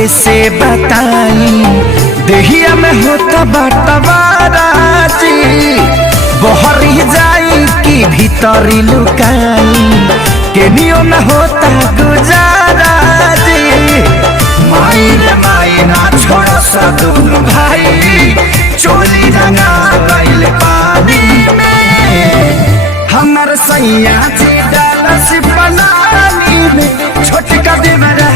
कैसे बताई देहिया में होता बटवाराजी बहरी जाई कि भीतरी लुकाई केनियो में होता गुजाराजी माई रे माई ना छोड़ सदुन भाई चोली रंगा गइल पानी में हमर सैया जी डालस बनानी में छोटका देवरा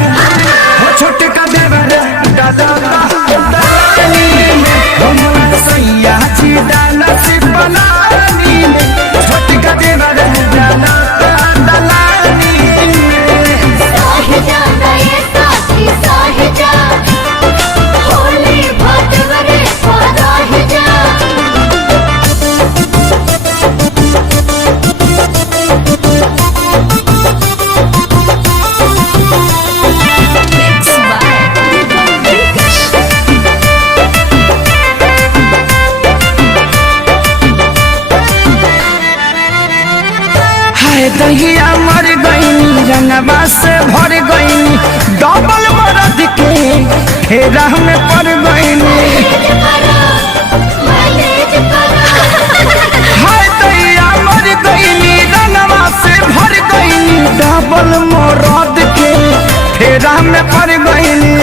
हो छोटका देवरा डालानी में हमर सैया जी डालस बनानी में छोटका देवरा डालानी में साहिजा नए साथी साहिजा होली भटवरे साहिजा दहिया मर गईनी रंगवा से भर गईनी डबल मरद के हेरा में पड़ गईनी हाय दहिया मर गईनी रंगवा से भर गईनी डबल मरद के हेरा में पड़ गईनी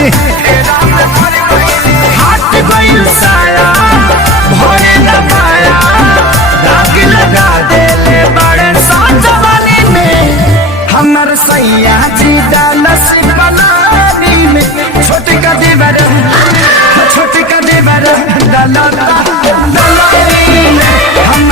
हाथ गईल साया भरे न पाया दाग लगा देले बड़े साजवानी में हमर सैया जी डालस बनानी में छोटका देवरा डालानी में हम